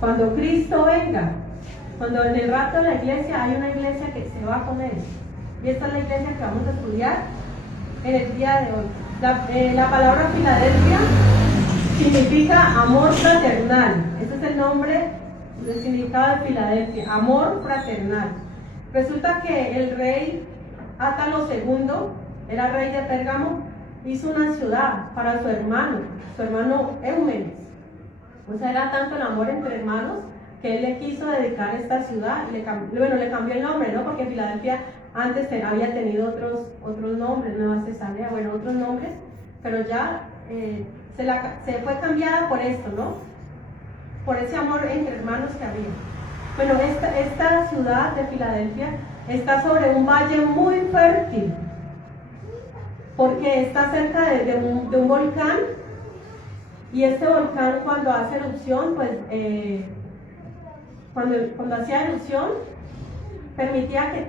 cuando Cristo venga, cuando en el rapto de la iglesia hay una iglesia que se va con Él. Y esta es la iglesia que vamos a estudiar en el día de hoy. La palabra Filadelfia significa amor fraternal. Ese es el nombre del significado de Filadelfia, amor fraternal. Resulta que el rey Átalo II, era rey de Pérgamo, hizo una ciudad para su hermano Eumenes. O sea, era tanto el amor entre hermanos que él le quiso dedicar esta ciudad, le cambió el nombre, ¿no? Porque Filadelfia antes había tenido otros nombres, Nueva Cesarea, otros nombres, pero ya se fue cambiada por esto, ¿no? Por ese amor entre hermanos que había. Bueno, esta ciudad de Filadelfia está sobre un valle muy fértil, porque está cerca de un volcán, y este volcán cuando hace erupción, pues cuando hacía erupción, permitía que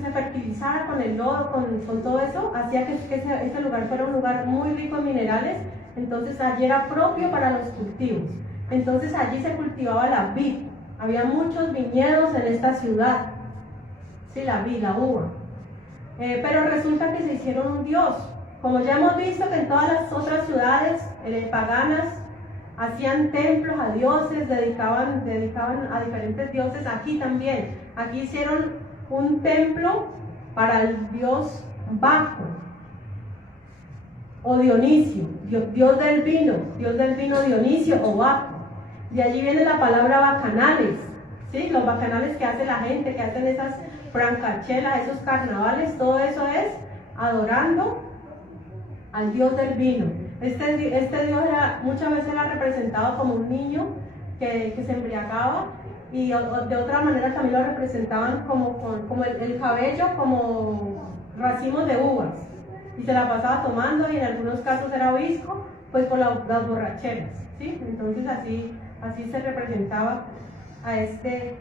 se fertilizara con el lodo, con todo eso, hacía que ese lugar fuera un lugar muy rico en minerales. Entonces allí era propio para los cultivos. Entonces allí se cultivaba la vid, había muchos viñedos en esta ciudad, sí, la vid, la uva. Pero resulta que se hicieron un dios. Como ya hemos visto que en todas las otras ciudades paganas hacían templos a dioses, dedicaban a diferentes dioses, aquí también. Aquí hicieron un templo para el dios Baco o Dionisio, dios del vino Dionisio o Baco. De allí viene la palabra bacanales, ¿sí? Los bacanales que hace la gente, que hacen esas francachelas, esos carnavales, todo eso es adorando al dios del vino. Este dios muchas veces era representado como un niño que se embriagaba, y de otra manera también lo representaban como el cabello, como racimos de uvas, y se la pasaba tomando, y en algunos casos era obisco, pues por las borracheras, ¿sí? Entonces así se representaba a este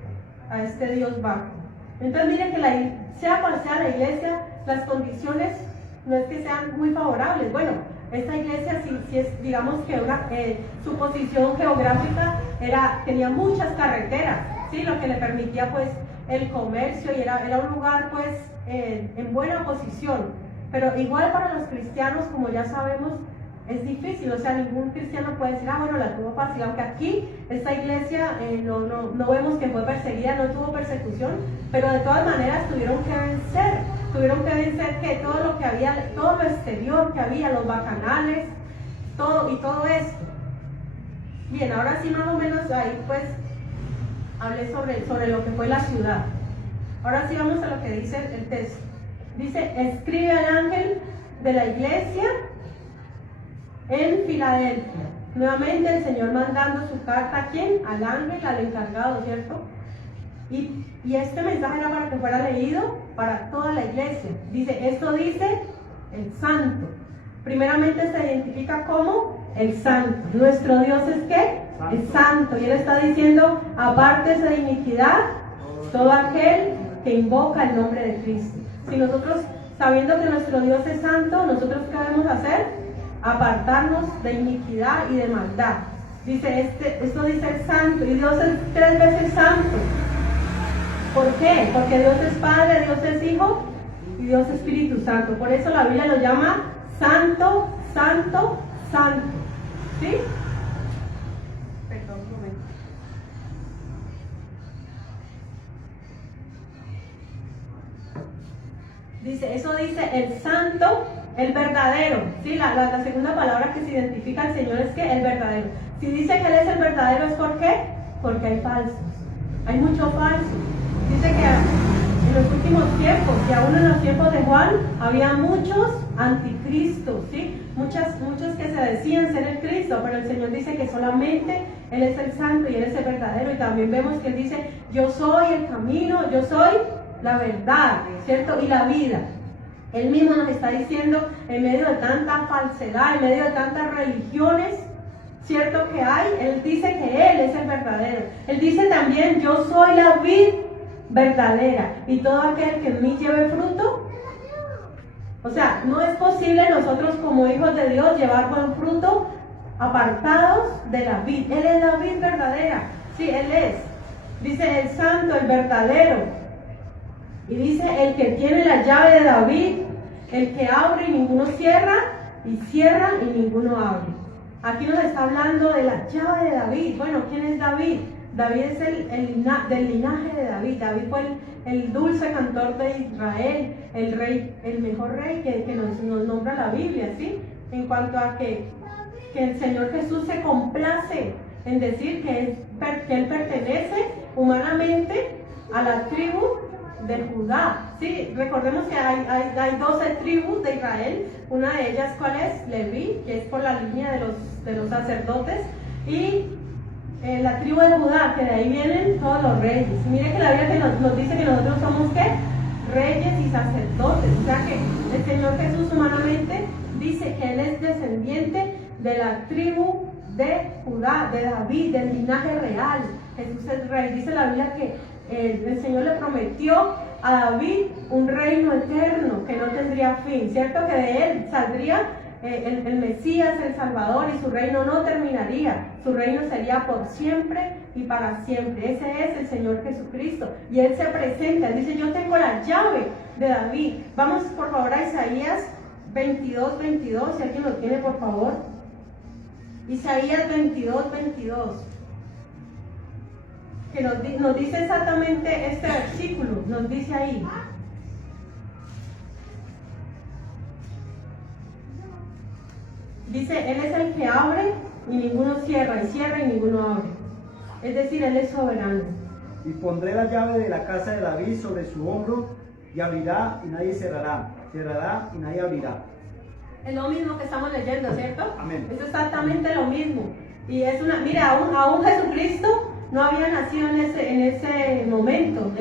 dios Baco. Entonces miren que sea cual sea la iglesia, las condiciones no es que sean muy favorables. Bueno, esta iglesia sí es, digamos que su posición geográfica tenía muchas carreteras, ¿sí? Lo que le permitía pues el comercio, y era un lugar pues en buena posición. Pero igual para los cristianos, como ya sabemos, es difícil. O sea, ningún cristiano puede decir, la tuvo fácil. Aunque aquí, esta iglesia no vemos que fue perseguida, no tuvo persecución, pero de todas maneras tuvieron que vencer que todo lo que había, todo lo exterior que había, los bacanales, todo esto. Bien, ahora sí más o menos ahí pues hablé sobre lo que fue la ciudad. Ahora sí vamos a lo que dice el texto. Dice, escribe al ángel de la iglesia en Filadelfia. Nuevamente el Señor mandando su carta ¿a quién? Al ángel, al encargado, ¿cierto? Y este mensaje era para que fuera leído para toda la iglesia. Dice, esto dice el santo. Primeramente se identifica como el santo. Nuestro Dios es ¿qué? Santo. Es santo. Y él está diciendo, apártese de iniquidad todo aquel que invoca el nombre de Cristo. Si nosotros, sabiendo que nuestro Dios es santo, nosotros ¿qué debemos hacer? Apartarnos de iniquidad y de maldad. Dice, esto dice el santo, y Dios es 3 veces santo. ¿Por qué? Porque Dios es Padre, Dios es Hijo y Dios es Espíritu Santo. Por eso la Biblia lo llama santo, santo, santo. ¿Sí? Perdón, un momento. Eso dice el santo, el verdadero. ¿Sí? La segunda palabra que se identifica al Señor es que el verdadero. Si dice que Él es el verdadero, ¿es por qué? Porque hay falsos. Hay mucho falso. Dice que en los últimos tiempos, y aún en los tiempos de Juan, había muchos anticristos, ¿sí? Muchos que se decían ser el Cristo, pero el Señor dice que solamente Él es el santo y Él es el verdadero. Y también vemos que Él dice, yo soy el camino, yo soy la verdad, ¿cierto? Y la vida. Él mismo nos está diciendo, en medio de tanta falsedad, en medio de tantas religiones, ¿cierto? Que hay, Él dice que Él es el verdadero. Él dice también, yo soy la vid verdadera, y todo aquel que en mí lleve fruto. O sea, no es posible nosotros como hijos de Dios llevar buen fruto apartados de la vid. Él es la vid verdadera. Sí, Él es. Dice el santo, el verdadero. Y dice el que tiene la llave de David, el que abre y ninguno cierra, y cierra y ninguno abre. Aquí nos está hablando de la llave de David. Bueno, ¿quién es David? David es del linaje de David. David fue el dulce cantor de Israel, el rey, el mejor rey que nos nombra la Biblia, ¿sí? En cuanto a que el Señor Jesús se complace en decir que Él pertenece humanamente a la tribu de Judá. Sí, recordemos que hay 12 tribus de Israel. Una de ellas, ¿cuál es? Leví, que es por la línea de los sacerdotes, y la tribu de Judá, que de ahí vienen todos los reyes. Y mire que la Biblia nos dice que nosotros somos ¿qué? Reyes y sacerdotes. O sea que el Señor Jesús humanamente dice que Él es descendiente de la tribu de Judá, de David, del linaje real. Jesús es rey. Dice la Biblia que el Señor le prometió a David un reino eterno que no tendría fin, ¿cierto? Que de él saldría el Mesías, el Salvador, y su reino no terminaría. Su reino sería por siempre y para siempre. Ese es el Señor Jesucristo. Y Él se presenta, Él dice: yo tengo la llave de David. Vamos por favor a Isaías 22, 22, si alguien lo tiene, por favor. Isaías 22, 22. Que nos dice exactamente este versículo, nos dice ahí. Dice: Él es el que abre y ninguno cierra, y cierra y ninguno abre. Es decir, Él es soberano. Y pondré la llave de la casa de David sobre su hombro, y abrirá y nadie cerrará, cerrará y nadie abrirá. Es lo mismo que estamos leyendo, ¿cierto? Amén. Es exactamente lo mismo. Y es mira, aún Jesucristo no había nacido en ese momento,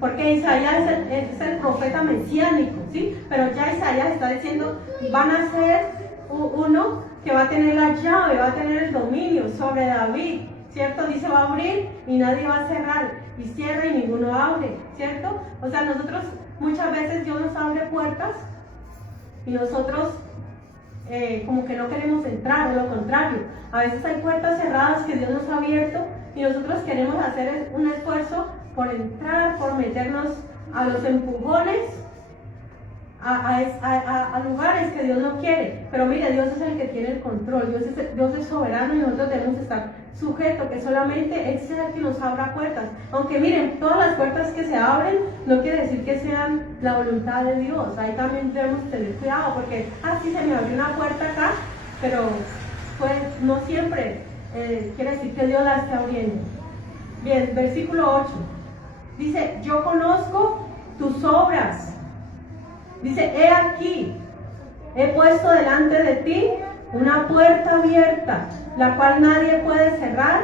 porque Isaías es el profeta mesiánico, ¿sí? Pero ya Isaías está diciendo: van a ser uno que va a tener la llave, va a tener el dominio sobre David, ¿cierto? Dice: va a abrir y nadie va a cerrar, y cierra y ninguno abre, ¿cierto? O sea, nosotros muchas veces Dios nos abre puertas y nosotros como que no queremos entrar, o lo contrario. A veces hay puertas cerradas que Dios nos ha abierto y nosotros queremos hacer un esfuerzo por entrar, por meternos a los empujones, a lugares que Dios no quiere. Pero mire, Dios es el que tiene el control, Dios es soberano, y nosotros debemos estar sujetos, que solamente Él sea el que nos abra puertas. Aunque miren, todas las puertas que se abren no quiere decir que sean la voluntad de Dios. Ahí también debemos tener cuidado, porque sí, se me abrió una puerta acá, pero pues no siempre quiere decir que Dios la esté abriendo. Bien, versículo 8 dice: yo conozco tus obras. Dice: he aquí, he puesto delante de ti una puerta abierta, la cual nadie puede cerrar,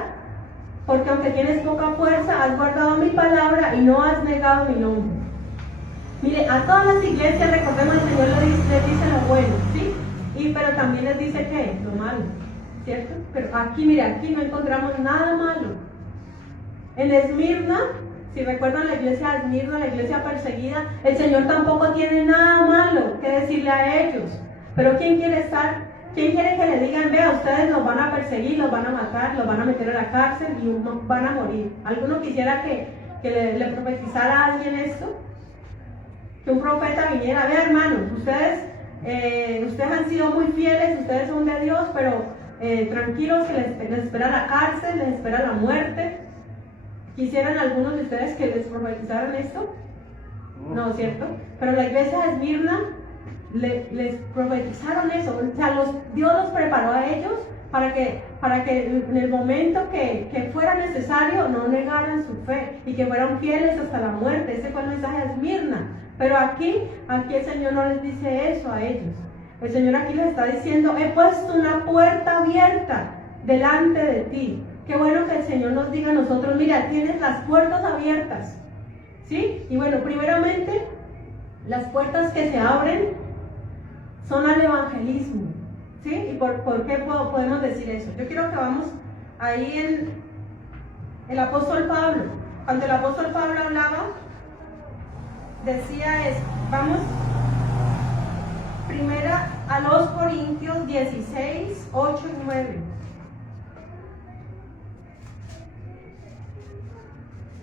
porque aunque tienes poca fuerza, has guardado mi palabra y no has negado mi nombre. Mire, a todas las iglesias, recordemos, el Señor les dice lo bueno, ¿sí? Pero también les dice ¿qué? Lo malo, ¿cierto? Pero aquí, mire, aquí no encontramos nada malo. En Esmirna, si recuerdan la iglesia de Esmirna, la iglesia perseguida, el Señor tampoco tiene nada malo que decirle a ellos. Pero ¿quién quiere que le digan: vea, ustedes los van a perseguir, los van a matar, los van a meter a la cárcel y van a morir? ¿Alguno quisiera que le profetizara a alguien esto? Que un profeta viniera: vea, hermanos, ustedes han sido muy fieles, ustedes son de Dios, pero tranquilos, que les espera la cárcel, les espera la muerte. ¿Quisieran algunos de ustedes que les profetizaran esto? No, ¿cierto? Pero la iglesia de Esmirna les profetizaron eso. O sea, Dios los preparó a ellos para que en el momento que fuera necesario no negaran su fe y que fueran fieles hasta la muerte. Ese fue el mensaje de Esmirna. Pero aquí el Señor no les dice eso a ellos. El Señor aquí les está diciendo: he puesto una puerta abierta delante de ti. Qué bueno que el Señor nos diga a nosotros: mira, tienes las puertas abiertas, ¿sí? Y bueno, primeramente, las puertas que se abren son al evangelismo, ¿sí? ¿Y por qué podemos decir eso? Yo quiero que vamos ahí en el apóstol Pablo. Cuando el apóstol Pablo hablaba, decía esto. Vamos primera a los Corintios 16, 8 y 9.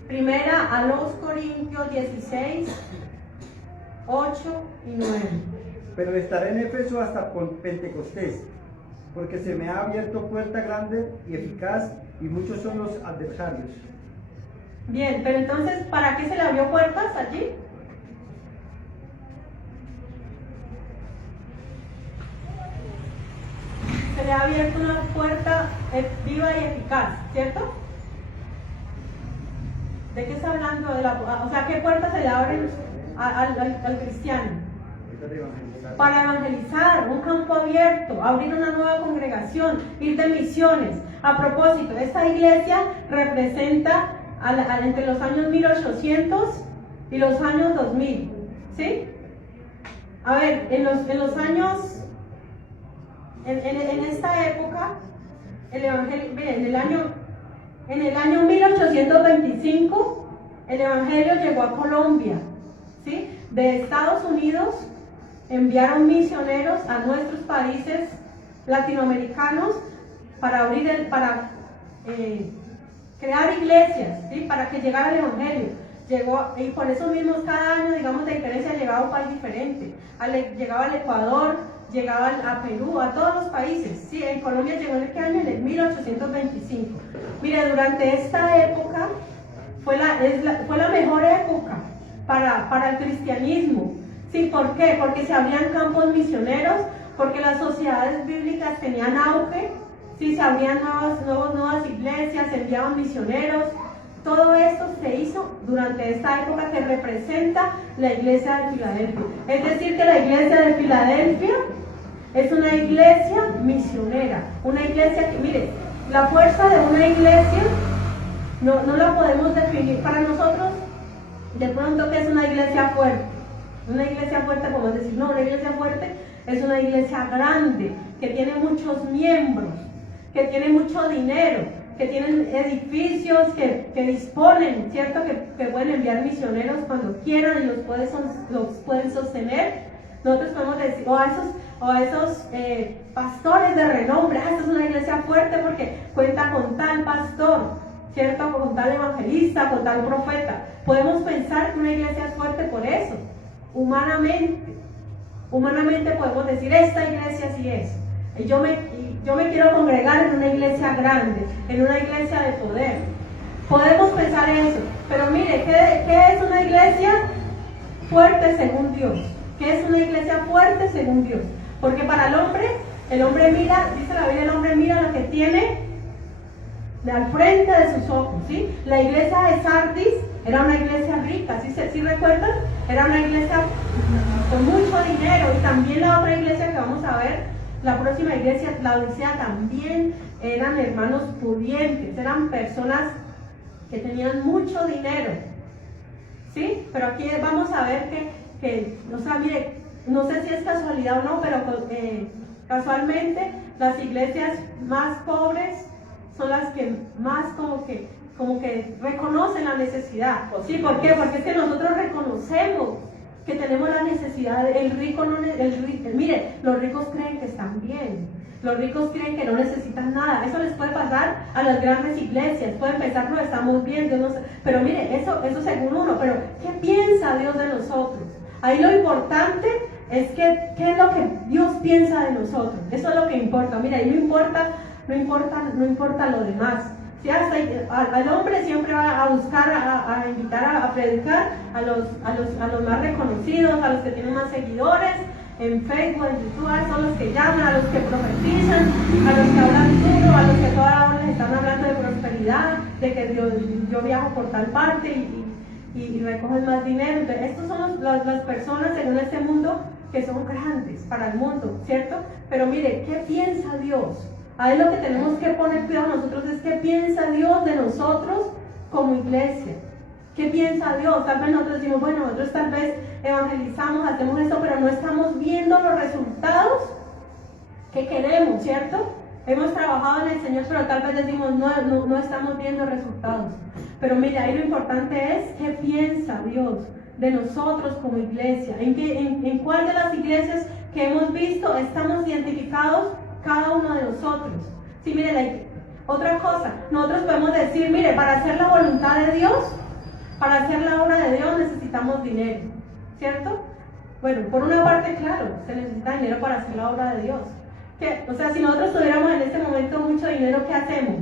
Primera a los Corintios 16, 8 y 9. Pero estaré en Éfeso hasta Pentecostés, porque se me ha abierto puerta grande y eficaz, y muchos son los adversarios. Bien, pero entonces, ¿para qué se le abrió puertas allí? Se le ha abierto una puerta viva y eficaz, ¿cierto? ¿De qué está hablando? O sea, ¿qué puertas se le abren al cristiano? Para evangelizar, un campo abierto, abrir una nueva congregación, ir de misiones. A propósito, esta iglesia representa entre los años 1800 y los años 2000, ¿sí? A ver, en los años, en esta época, el evangelio, miren, en el año 1825, el evangelio llegó a Colombia, ¿sí? De Estados Unidos enviaron misioneros a nuestros países latinoamericanos para crear iglesias, ¿sí? Para que llegara el evangelio. Y por eso mismo cada año, digamos, de diferencia llegaba a un país diferente. Llegaba al Ecuador, llegaba a Perú, a todos los países. Sí, en Colombia llegó en qué año, en el 1825. Mire, durante esta época fue la mejor época para el cristianismo. Sí, ¿por qué? Porque se abrían campos misioneros, porque las sociedades bíblicas tenían auge, sí, se abrían nuevas iglesias, se enviaban misioneros. Todo esto se hizo durante esta época que representa la iglesia de Filadelfia. Es decir, que la iglesia de Filadelfia es una iglesia misionera, una iglesia que, mire, la fuerza de una iglesia no la podemos definir. Para nosotros, de pronto, que es una iglesia fuerte. Una iglesia fuerte, podemos decir, no, una iglesia fuerte es una iglesia grande, que tiene muchos miembros, que tiene mucho dinero, que tienen edificios que disponen, ¿cierto? Que pueden enviar misioneros cuando quieran y los pueden sostener. Nosotros podemos decir, o a esos pastores de renombre, esta es una iglesia fuerte porque cuenta con tal pastor, ¿cierto? Con tal evangelista, con tal profeta. Podemos pensar que una iglesia es fuerte por eso. Humanamente podemos decir, esta iglesia sí es. Y yo me quiero congregar en una iglesia grande, en una iglesia de poder. Podemos pensar eso, pero mire, ¿qué es una iglesia fuerte según Dios? ¿Qué es una iglesia fuerte según Dios? Porque para el hombre mira, dice la Biblia, el hombre mira lo que tiene al frente de sus ojos, ¿sí? La iglesia de Sardis era una iglesia rica, ¿sí recuerdan? Era una iglesia con mucho dinero, y también la otra iglesia que vamos a ver, la próxima iglesia, la Odisea, también eran hermanos pudientes, eran personas que tenían mucho dinero, ¿sí? Pero aquí vamos a ver que o sea, mire, no sé si es casualidad o no, pero casualmente las iglesias más pobres son las que más como que reconocen la necesidad. ¿Sí? ¿Por qué? Porque es que nosotros reconocemos que tenemos la necesidad. El rico mire, los ricos creen que están bien. Los ricos creen que no necesitan nada. Eso les puede pasar a las grandes iglesias. Pueden pensar, no, estamos bien, Dios nos... Pero mire, eso según uno. Pero ¿qué piensa Dios de nosotros? Ahí lo importante es que ¿qué es lo que Dios piensa de nosotros? Eso es lo que importa. Mira, ahí no importa lo demás. ¿Sí? Hasta el hombre siempre va a buscar, a invitar a predicar a los más reconocidos, a los que tienen más seguidores en Facebook, en YouTube, son los que llaman, a los que profetizan, a los que hablan duro, a los que toda hora les están hablando de prosperidad, de que yo viajo por tal parte y recogen más dinero. Entonces, estos son las personas según este mundo que son grandes para el mundo, ¿cierto? Pero mire, ¿qué piensa Dios? Ahí lo que tenemos que poner cuidado nosotros es qué piensa Dios de nosotros como iglesia. ¿Qué piensa Dios? Tal vez nosotros decimos, bueno, nosotros tal vez evangelizamos, hacemos esto, pero no estamos viendo los resultados que queremos, ¿cierto? Hemos trabajado en el Señor, pero tal vez decimos, no estamos viendo resultados. Pero mira, ahí lo importante es qué piensa Dios de nosotros como iglesia. ¿En cuál de las iglesias que hemos visto estamos identificados cada uno de nosotros? Sí, mire, otra cosa, nosotros podemos decir, mire, para hacer la voluntad de Dios, Para hacer la obra de Dios necesitamos dinero, ¿cierto? Bueno, por una parte, claro, se necesita dinero para hacer la obra de Dios. O sea, si nosotros tuviéramos en este momento mucho dinero, ¿qué hacemos?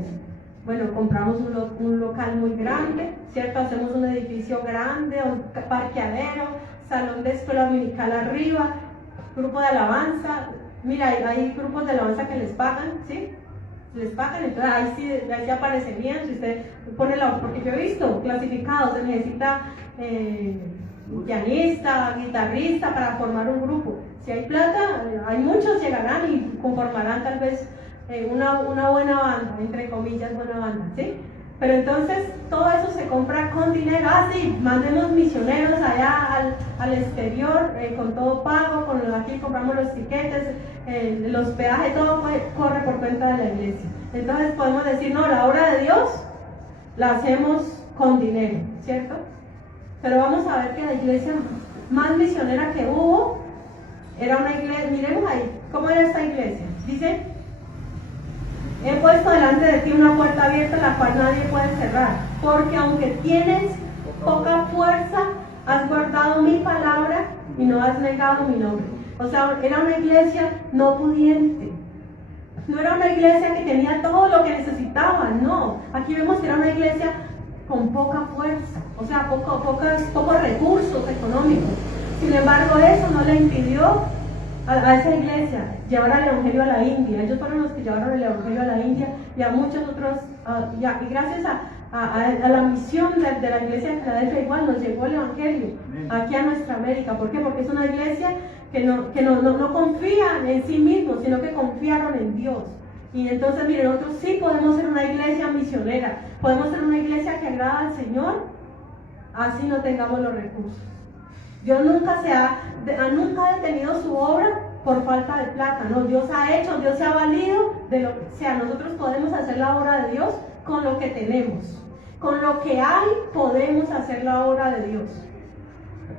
Bueno, compramos un local muy grande, ¿cierto? Hacemos un edificio grande, un parqueadero, salón de escuela dominical arriba, grupo de alabanza. Mira, hay grupos de alabanza que les pagan, ¿sí? Les pagan, entonces ahí sí aparecerían. Si usted pone porque yo he visto clasificados, se necesita pianista, guitarrista para formar un grupo. Si hay plata, hay muchos llegarán y conformarán tal vez una buena banda, entre comillas, buena banda, ¿sí? Pero entonces todo eso se compra con dinero. Ah, sí, mandemos misioneros allá al exterior, con todo pago, aquí compramos los tiquetes, los peajes, todo corre por cuenta de la iglesia. Entonces podemos decir, no, la obra de Dios la hacemos con dinero, ¿cierto? Pero vamos a ver que la iglesia más misionera que hubo era una iglesia. Miremos ahí, ¿cómo era esta iglesia? Dice: he puesto delante de ti una puerta abierta la cual nadie puede cerrar, porque aunque tienes poca fuerza, has guardado mi palabra y no has negado mi nombre. O sea, era una iglesia no pudiente. No era una iglesia que tenía todo lo que necesitaba, no. Aquí vemos que era una iglesia con poca fuerza, o sea, pocos recursos económicos. Sin embargo, eso no le impidió a esa iglesia llevar el evangelio a la India. Ellos fueron los que llevaron el evangelio a la India y a muchos otros, y gracias a la misión de la iglesia de Filadelfia, igual nos llegó el evangelio aquí a nuestra América. ¿Por qué? Porque es una iglesia que no confía en sí mismos, sino que confiaron en Dios. Y entonces, miren, nosotros sí podemos ser una iglesia misionera, podemos ser una iglesia que agrada al Señor, así no tengamos los recursos. Dios nunca ha detenido su obra por falta de plata, no, Dios se ha valido de lo que sea. Nosotros podemos hacer la obra de Dios con lo que tenemos, con lo que hay podemos hacer la obra de Dios.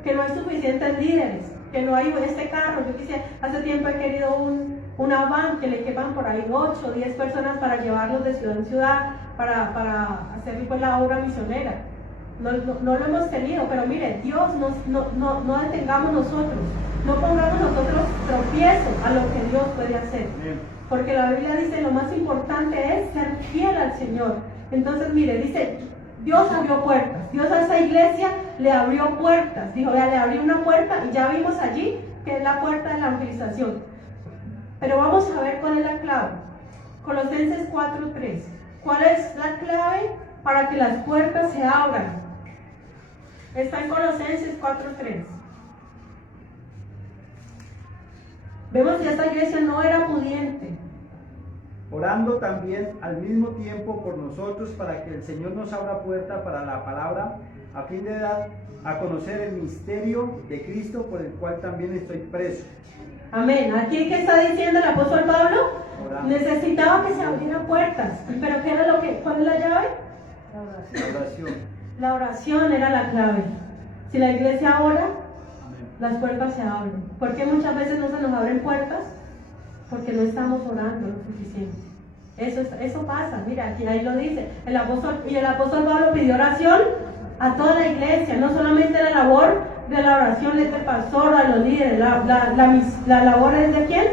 Que no hay suficientes líderes, que no hay este carro. Yo quisiera, hace tiempo he querido una van que le quepan por ahí 8 o 10 personas para llevarlos de ciudad en ciudad, para hacer pues la obra misionera. No lo hemos tenido, pero mire, Dios no detengamos nosotros, no pongamos nosotros tropiezo a lo que Dios puede hacer. Porque la Biblia dice, lo más importante es ser fiel al Señor. Entonces, mire, dice, Dios abrió puertas. Dios a esa iglesia le abrió puertas. Dijo, ya le abrí una puerta y ya vimos allí que es la puerta de la evangelización. Pero vamos a ver cuál es la clave. Colosenses 4:3. ¿Cuál es la clave para que las puertas se abran? Está en Colosenses 4:3. Vemos que esta iglesia no era pudiente. Orando también al mismo tiempo por nosotros para que el Señor nos abra puerta para la palabra, a fin de dar a conocer el misterio de Cristo, por el cual también estoy preso. Amén. Aquí, ¿qué está diciendo el apóstol Pablo? Orando. Necesitaba que se abrieran puertas. ¿Pero qué era cuál es la llave? La oración. La oración era la clave. Si la iglesia ora, las puertas se abren. ¿Por qué muchas veces no se nos abren puertas? Porque no estamos orando lo suficiente. Eso pasa. Mira, aquí ahí lo dice. El apóstol Pablo pidió oración a toda la iglesia, no solamente la labor de la oración es del pastor o de los líderes. La labor es de quién?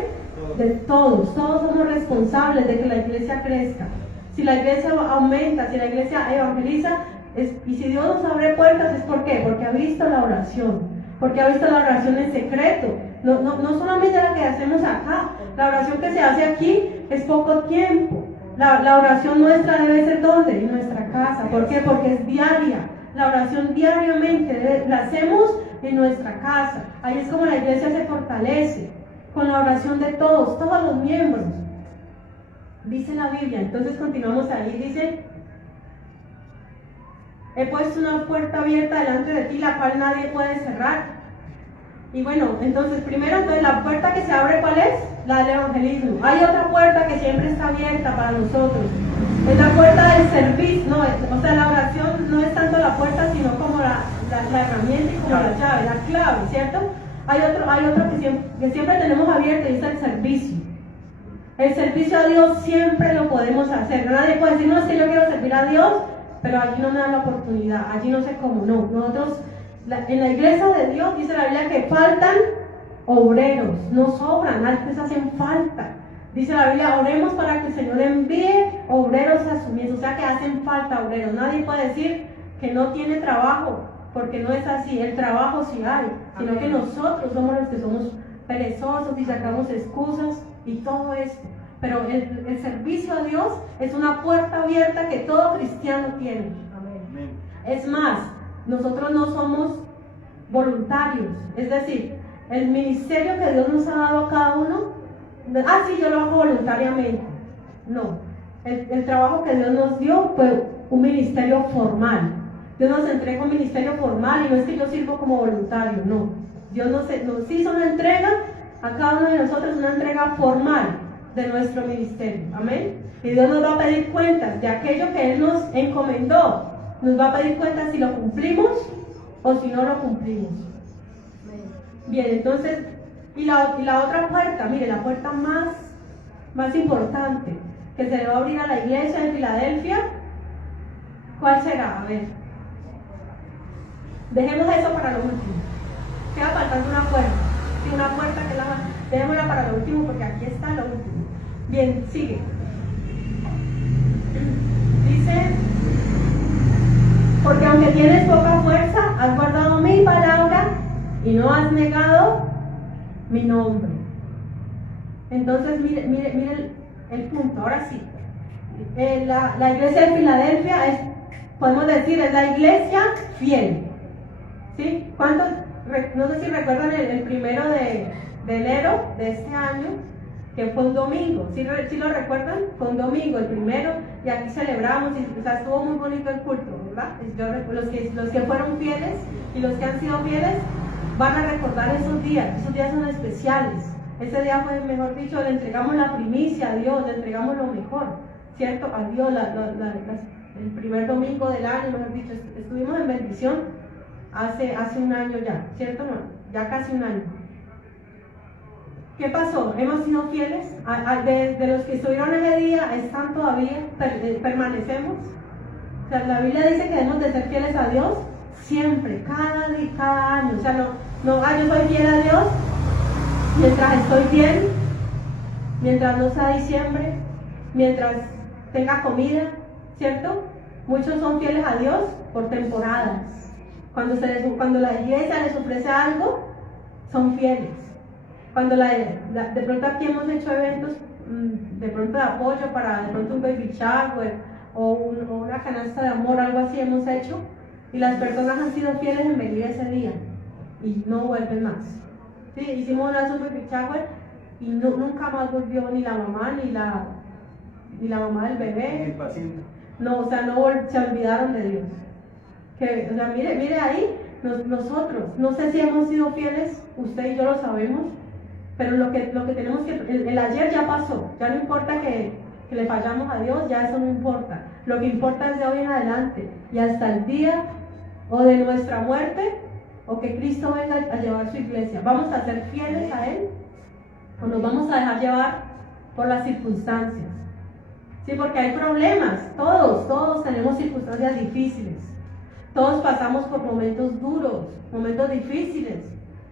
De todos. Todos somos responsables de que la iglesia crezca. Si la iglesia aumenta, si la iglesia evangeliza, y si Dios nos abre puertas, ¿es por qué? Porque ha visto la oración, porque ha visto la oración en secreto. No solamente la que hacemos acá, la oración que se hace aquí es poco tiempo. La oración nuestra debe ser ¿dónde? En nuestra casa. ¿Por qué? Porque es diaria. La oración diariamente la hacemos en nuestra casa. Ahí es como la iglesia se fortalece, con la oración de todos los miembros. Dice la Biblia, entonces continuamos ahí, dice: he puesto una puerta abierta delante de ti, la cual nadie puede cerrar. Y bueno, entonces la puerta que se abre, ¿cuál es? La del evangelismo. Hay otra puerta que siempre está abierta para nosotros. Es la puerta del servicio. O sea, la oración no es tanto la puerta, sino como la herramienta y como la llave, la clave, ¿cierto? Hay otro que siempre tenemos abierto, y es el servicio. El servicio a Dios siempre lo podemos hacer. Nadie puede decir, no, es que yo quiero servir a Dios pero allí no me dan la oportunidad, allí no sé cómo, no. Nosotros, en la iglesia de Dios, dice la Biblia que faltan obreros, no sobran, antes hacen falta. Dice la Biblia, oremos para que el Señor envíe obreros a su mies, o sea que hacen falta obreros. Nadie puede decir que no tiene trabajo, porque no es así, el trabajo sí hay, sino que nosotros somos los que somos perezosos y sacamos excusas y todo esto. Pero el servicio a Dios es una puerta abierta que todo cristiano tiene. Amén. Es más, nosotros no somos voluntarios, es decir, el ministerio que Dios nos ha dado a cada uno, sí, yo lo hago voluntariamente. No, el trabajo que Dios nos dio fue un ministerio formal. Dios nos entrega un ministerio formal y no es que yo sirvo como voluntario, no. Dios nos hizo una entrega a cada uno de nosotros, una entrega formal de nuestro ministerio, amén. Y Dios nos va a pedir cuentas de aquello que Él nos encomendó. Nos va a pedir cuentas si lo cumplimos o si no lo cumplimos. Bien, entonces, y la otra puerta, mire, la puerta más importante que se le va a abrir a la iglesia de Filadelfia, ¿cuál será? A ver, dejemos eso para lo último. Queda faltando una puerta. Sí, una puerta que dejémosla para lo último porque aquí está lo último. Bien, sigue. Dice, porque aunque tienes poca fuerza, has guardado mi palabra y no has negado mi nombre. Entonces, mire el punto. Ahora sí, la iglesia de Filadelfia podemos decir, es la iglesia fiel. ¿Sí? ¿Cuántos? No sé si recuerdan el 1 de enero de este año, que fue un domingo. ¿Sí lo recuerdan? Fue un domingo, el primero, y aquí celebramos, y, o sea, estuvo muy bonito el culto, ¿verdad? Los que fueron fieles y los que han sido fieles van a recordar esos días son especiales. Ese día fue, mejor dicho, le entregamos la primicia a Dios, le entregamos lo mejor, ¿cierto? A Dios, el primer domingo del año, mejor dicho, estuvimos en bendición hace un año ya, ¿cierto? No, ya casi un año. ¿Qué pasó? ¿Hemos sido fieles? De los que estuvieron ese día, ¿están todavía? ¿Permanecemos? O sea, la Biblia dice que debemos de ser fieles a Dios siempre, cada día, cada año. O sea, yo soy fiel a Dios mientras estoy bien, mientras no sea diciembre, mientras tenga comida, ¿cierto? Muchos son fieles a Dios por temporadas. Cuando la iglesia les ofrece algo, son fieles. Cuando de pronto aquí hemos hecho eventos de pronto de apoyo para de pronto un baby shower o una canasta de amor, algo así hemos hecho, y las personas han sido fieles en venir ese día y no vuelven más. Sí, hicimos un baby shower y nunca más volvió ni la mamá ni la mamá del bebé. El paciente. No, o sea, se olvidaron de Dios. O sea, mire ahí, nosotros, no sé si hemos sido fieles, usted y yo lo sabemos, pero lo que tenemos que, el ayer ya pasó, ya no importa que le fallamos a Dios, ya eso no importa. Lo que importa es de hoy en adelante y hasta el día o de nuestra muerte o que Cristo venga a llevar su iglesia. ¿Vamos a ser fieles a Él o nos vamos a dejar llevar por las circunstancias? Sí, porque hay problemas, todos tenemos circunstancias difíciles. Todos pasamos por momentos duros, momentos difíciles,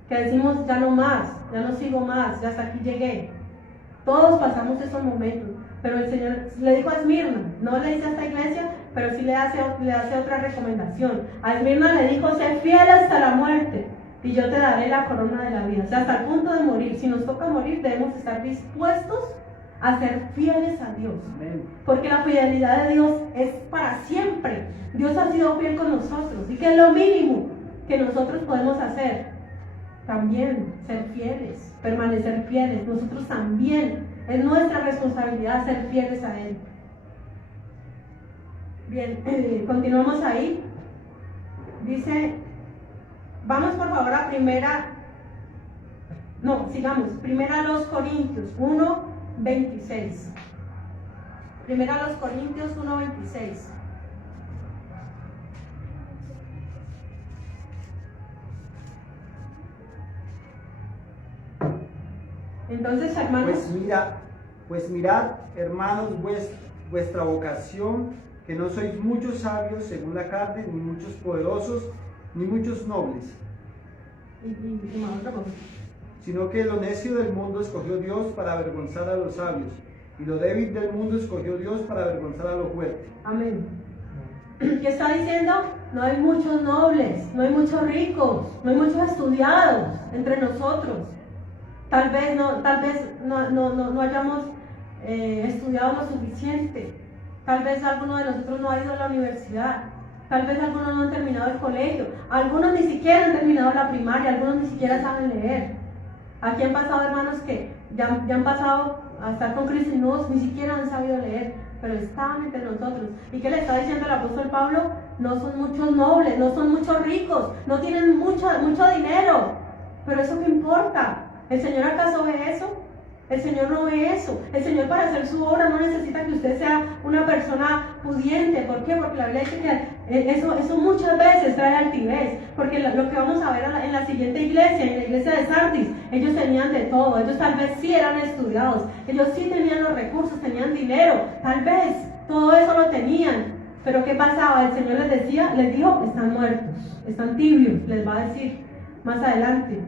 que decimos ya no más, ya no sigo más, ya hasta aquí llegué. Todos pasamos esos momentos, pero el Señor le dijo a Esmirna, no le dice a esta iglesia, pero sí le hace otra recomendación. A Esmirna le dijo, sé fiel hasta la muerte y yo te daré la corona de la vida. O sea, hasta el punto de morir. Si nos toca morir, debemos estar dispuestos a ser fieles a Dios. Amén. Porque la fidelidad de Dios es para siempre. Dios ha sido fiel con nosotros y que es lo mínimo que nosotros podemos hacer. También ser fieles, permanecer fieles. Nosotros también, es nuestra responsabilidad ser fieles a Él. Bien, continuamos ahí. Dice, vamos por favor a primera los Corintios 1:26. Primera los Corintios 1:26. Entonces, hermanos, pues mirad, hermanos, vuestra vocación, que no sois muchos sabios según la carne, ni muchos poderosos, ni muchos nobles, sino que lo necio del mundo escogió Dios para avergonzar a los sabios, y lo débil del mundo escogió Dios para avergonzar a los fuertes. Amén. ¿Qué está diciendo? No hay muchos nobles, no hay muchos ricos, no hay muchos estudiados entre nosotros. Tal vez no hayamos estudiado lo suficiente. Tal vez alguno de nosotros no ha ido a la universidad. Tal vez algunos no han terminado el colegio. Algunos ni siquiera han terminado la primaria. Algunos ni siquiera saben leer. Aquí han pasado hermanos que ya han pasado a estar con Cristo y ni siquiera han sabido leer, pero estaban entre nosotros. ¿Y qué le está diciendo el apóstol Pablo? No son muchos nobles, no son muchos ricos, no tienen mucho dinero, pero ¿eso qué importa? ¿El Señor acaso ve eso? El Señor no ve eso. El Señor, para hacer su obra, no necesita que usted sea una persona pudiente. ¿Por qué? Porque la Biblia dice que eso muchas veces trae altivez. Porque lo que vamos a ver en la siguiente iglesia, en la iglesia de Sardis, ellos tenían de todo. Ellos tal vez sí eran estudiados. Ellos sí tenían los recursos, tenían dinero. Tal vez todo eso lo tenían. Pero ¿qué pasaba? El Señor les dijo, están muertos, están tibios, les va a decir más adelante.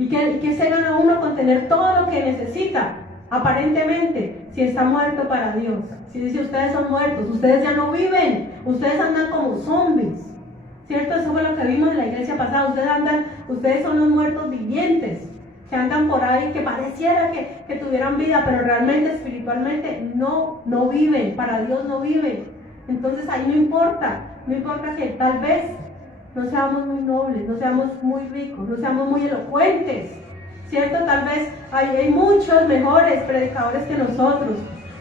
¿Y qué se gana uno con tener todo lo que necesita? Aparentemente, si está muerto para Dios. Si dice, ustedes son muertos, ustedes ya no viven, ustedes andan como zombies. ¿Cierto? Eso fue lo que vimos en la iglesia pasada. Ustedes son los muertos vivientes, que andan por ahí, que pareciera que tuvieran vida, pero realmente, espiritualmente, no viven, para Dios no viven. Entonces ahí no importa que tal vez no seamos muy nobles, no seamos muy ricos, no seamos muy elocuentes, ¿cierto? Tal vez hay muchos mejores predicadores que nosotros,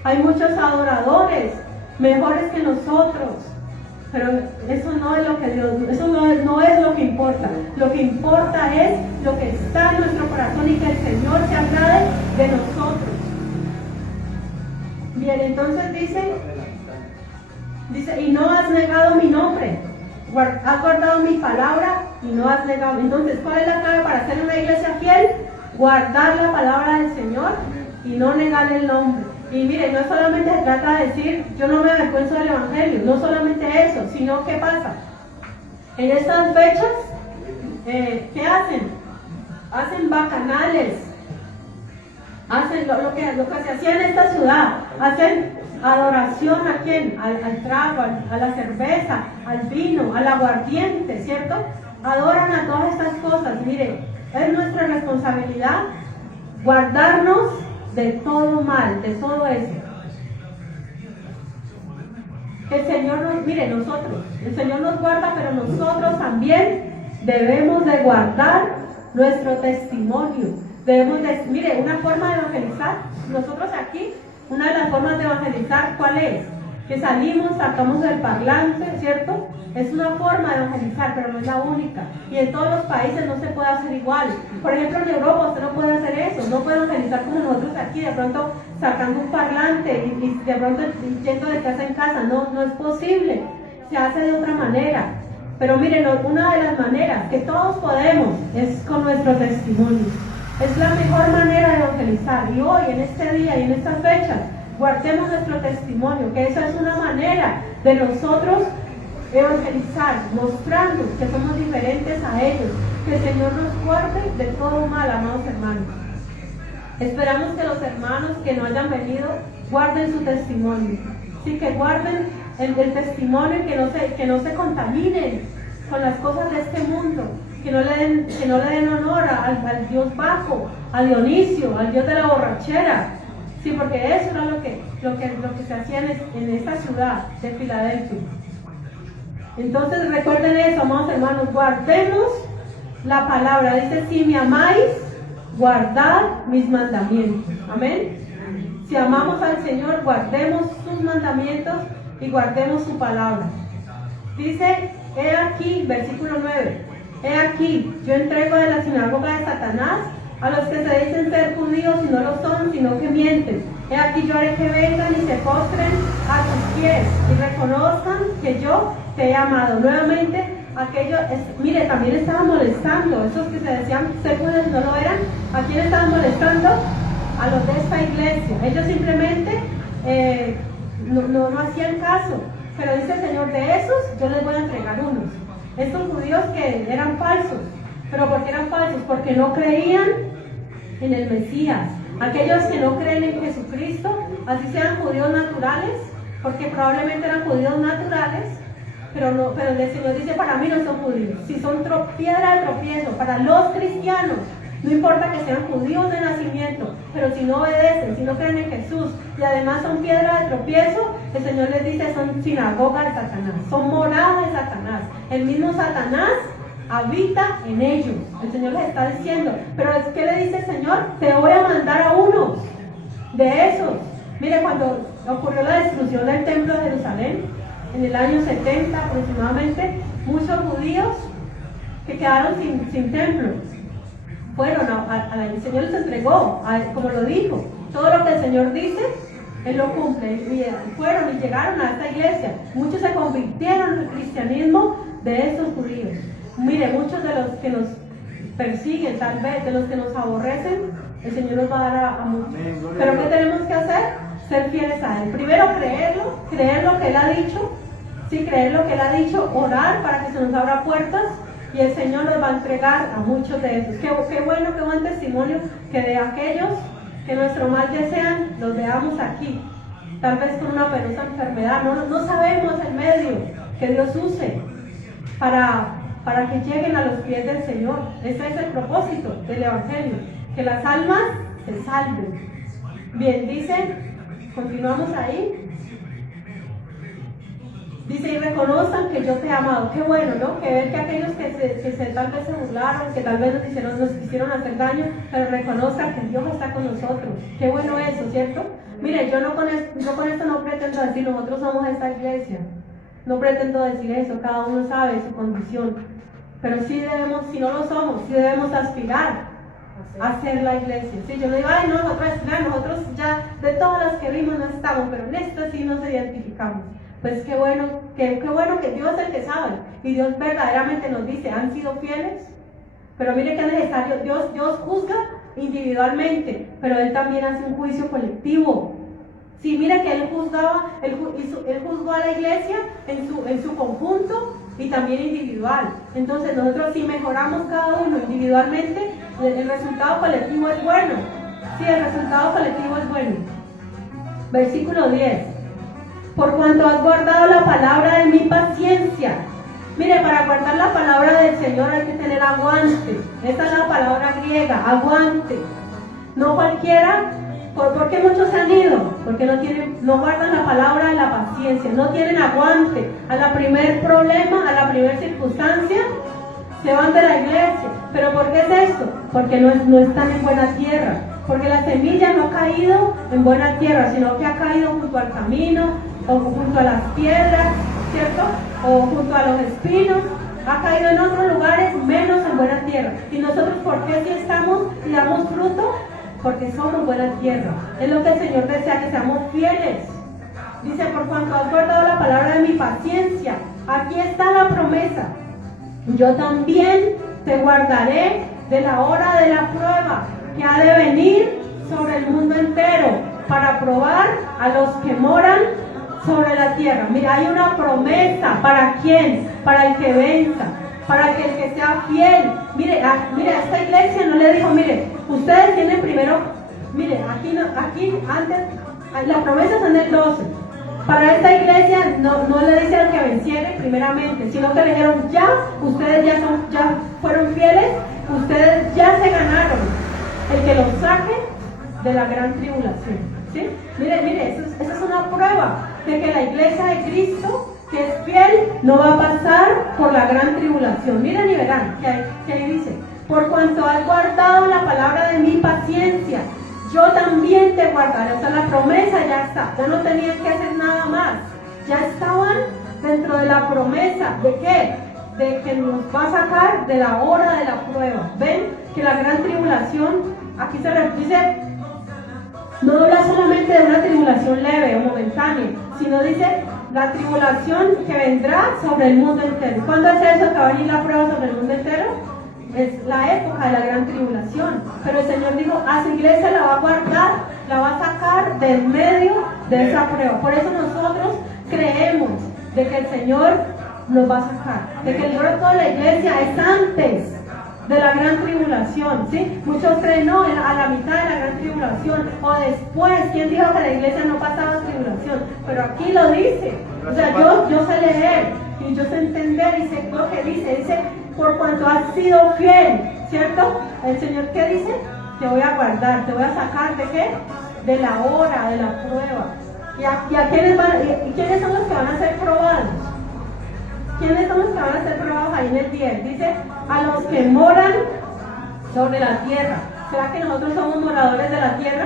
hay muchos adoradores mejores que nosotros, pero eso no es lo que Dios, eso no es lo que importa. Lo que importa es lo que está en nuestro corazón y que el Señor se agrade de nosotros. Bien, entonces dice, y no has negado mi nombre. Has guardado mi palabra y no has negado. Entonces, ¿cuál es la clave para ser una iglesia fiel? Guardar la palabra del Señor y no negar el nombre. Y mire, no solamente se trata de decir, yo no me avergüenzo del Evangelio, no solamente eso, sino ¿qué pasa? En estas fechas, ¿qué hacen? Hacen bacanales, hacen lo que se hacía en esta ciudad, hacen adoración a quién, al trago, a la cerveza, al vino, al aguardiente, ¿cierto? Adoran a todas estas cosas. Mire, es nuestra responsabilidad guardarnos de todo mal, de todo eso. El Señor el Señor nos guarda, pero nosotros también debemos de guardar nuestro testimonio. Mire, una forma de evangelizar, nosotros aquí, una de las formas de evangelizar, ¿cuál es? Que salimos, sacamos el parlante, ¿cierto? Es una forma de evangelizar, pero no es la única. Y en todos los países no se puede hacer igual. Por ejemplo, en Europa usted no puede hacer eso, no puede evangelizar como nosotros aquí, de pronto sacando un parlante y de pronto yendo de casa en casa. No es posible. Se hace de otra manera. Pero miren, una de las maneras que todos podemos es con nuestro testimonio. Es la mejor manera de evangelizar. Y hoy, en este día y en estas fechas, guardemos nuestro testimonio, que esa es una manera de nosotros evangelizar, mostrando que somos diferentes a ellos. Que el Señor nos guarde de todo mal, amados hermanos. Esperamos que los hermanos que no hayan venido guarden su testimonio. Sí, que guarden el testimonio, que no se contaminen con las cosas de este mundo. Que no le den honor al Dios bajo, a Dionisio, al Dios de la borrachera. Sí, porque eso era lo que se hacía en esta ciudad de Filadelfia. Entonces recuerden eso, amados hermanos, guardemos la palabra. Dice, si me amáis, guardad mis mandamientos. Amén. Si amamos al Señor, guardemos sus mandamientos y guardemos su palabra. Dice, he aquí, versículo 9. He aquí, yo entrego de la sinagoga de Satanás a los que se dicen ser judíos y no lo son, sino que mienten. He aquí, yo haré que vengan y se postren a tus pies y reconozcan que yo te he amado. Nuevamente, mire, también estaban molestando, esos que se decían ser judíos y no lo eran. ¿A quién estaban molestando? A los de esta iglesia. Ellos simplemente no hacían caso. Pero dice el Señor, de esos yo les voy a entregar unos. Estos judíos que eran falsos. ¿Pero por qué eran falsos? Porque no creían en el Mesías. Aquellos que no creen en Jesucristo, así sean judíos naturales, porque probablemente eran judíos naturales, pero el Señor dice, para mí no son judíos. Si son piedra de tropiezo para los cristianos, no importa que sean judíos de nacimiento, pero si no obedecen, si no creen en Jesús y además son piedra de tropiezo, el Señor les dice, son sinagoga de Satanás, son morada de Satanás. El mismo Satanás habita en ellos. El Señor les está diciendo, pero ¿qué le dice el Señor? Te voy a mandar a unos de esos. Mire, cuando ocurrió la destrucción del templo de Jerusalén, en el año 70 aproximadamente, muchos judíos que quedaron sin templo, fueron el Señor les entregó, como lo dijo, todo lo que el Señor dice, Él lo cumple, y fueron y llegaron a esta iglesia. Muchos se convirtieron en el cristianismo de estos judíos. Mire, muchos de los que nos persiguen, tal vez, de los que nos aborrecen, el Señor nos va a dar a muchos. Pero ¿qué tenemos que hacer? Ser fieles a Él. Primero creerlo, creer lo que Él ha dicho, sí, creer lo que Él ha dicho, orar para que se nos abra puertas, y el Señor nos va a entregar a muchos de esos. Qué bueno, qué buen testimonio que de aquellos que nuestro mal desean, los veamos aquí, tal vez con una penosa enfermedad. No sabemos el medio que Dios use para que lleguen a los pies del Señor. Ese es el propósito del Evangelio, que las almas se salven. Bien, dice, continuamos ahí. Dice, y reconozcan que yo te he amado. Qué bueno, ¿no? Que ver que aquellos que tal vez se burlaron, que tal vez nos quisieron hacer daño, pero reconozcan que Dios está con nosotros. Qué bueno eso, ¿cierto? Mire, yo con esto no pretendo decir, nosotros somos esta iglesia. No pretendo decir eso, cada uno sabe su condición. Pero sí debemos, si no lo somos, sí debemos aspirar a ser la iglesia. Sí, yo no digo, ay, no, nosotros ya de todas las que vimos no estamos, pero en esta sí nos identificamos. Pues qué bueno que Dios es el que sabe, y Dios verdaderamente nos dice, han sido fieles. Pero mire que es necesario, Dios juzga individualmente, pero Él también hace un juicio colectivo. Sí, mire que Él juzgó a la iglesia en su conjunto y también individual. Entonces nosotros, si mejoramos cada uno individualmente, el resultado colectivo es bueno. Sí, el resultado colectivo es bueno. Versículo 10. Por cuanto has guardado la palabra de mi paciencia. Mire, para guardar la palabra del Señor hay que tener aguante. Esta es la palabra griega, aguante. No cualquiera, porque muchos se han ido, porque no guardan la palabra de la paciencia, no tienen aguante. A la primer problema, a la primer circunstancia, se van de la iglesia. ¿Pero por qué es esto? Porque no están en buena tierra. Porque la semilla no ha caído en buena tierra, sino que ha caído junto al camino, o junto a las piedras, ¿cierto? O junto a los espinos. Ha caído en otros lugares menos en buena tierra. ¿Y nosotros por qué si estamos y damos fruto? Porque somos buena tierra. Es lo que el Señor desea, que seamos fieles. Dice, por cuanto has guardado la palabra de mi paciencia, aquí está la promesa. Yo también te guardaré de la hora de la prueba que ha de venir sobre el mundo entero, para probar a los que moran sobre la tierra. Mira, hay una promesa. ¿Para quién? Para el que venza, para que el que sea fiel. Mire, a esta iglesia no le dijo, mire, ustedes tienen primero, mire, aquí antes, la promesa está en el 12. Para esta iglesia no le dice al que venciere primeramente, sino que le dijeron, ya, ustedes ya fueron fieles, ustedes ya se ganaron el que los saque de la gran tribulación. ¿Sí? Mire, esa es una prueba de que la iglesia de Cristo, que es fiel, no va a pasar por la gran tribulación. Miren y verán que ahí dice, por cuanto has guardado la palabra de mi paciencia, yo también te guardaré. O sea, la promesa ya está, ya no tenían que hacer nada más, ya estaban dentro de la promesa. ¿De qué? De que nos va a sacar de la hora de la prueba. Ven que la gran tribulación, aquí se les dice, no habla solamente de una tribulación leve o momentánea, sino dice la tribulación que vendrá sobre el mundo entero. ¿Cuándo es eso que va a venir la prueba sobre el mundo entero? Es la época de la gran tribulación. Pero el Señor dijo, a su iglesia la va a guardar, la va a sacar del medio de esa prueba. Por eso nosotros creemos de que el Señor nos va a sacar, de que el broto de la iglesia es antes de la gran tribulación, ¿sí? Muchos creen, no, a la mitad de la gran tribulación, o después. ¿Quién dijo que la iglesia no pasaba tribulación? Pero aquí lo dice. O sea, yo sé leer, y yo sé entender, y sé lo que dice, por cuanto has sido fiel, ¿cierto? El Señor, ¿qué dice? Te voy a guardar, te voy a sacar, ¿de qué? De la hora, de la prueba. ¿Y a quiénes son los que van a ser probados? ¿Quiénes son los que van a ser probados ahí en el 10? Dice, a los que moran sobre la tierra. ¿Será que nosotros somos moradores de la tierra?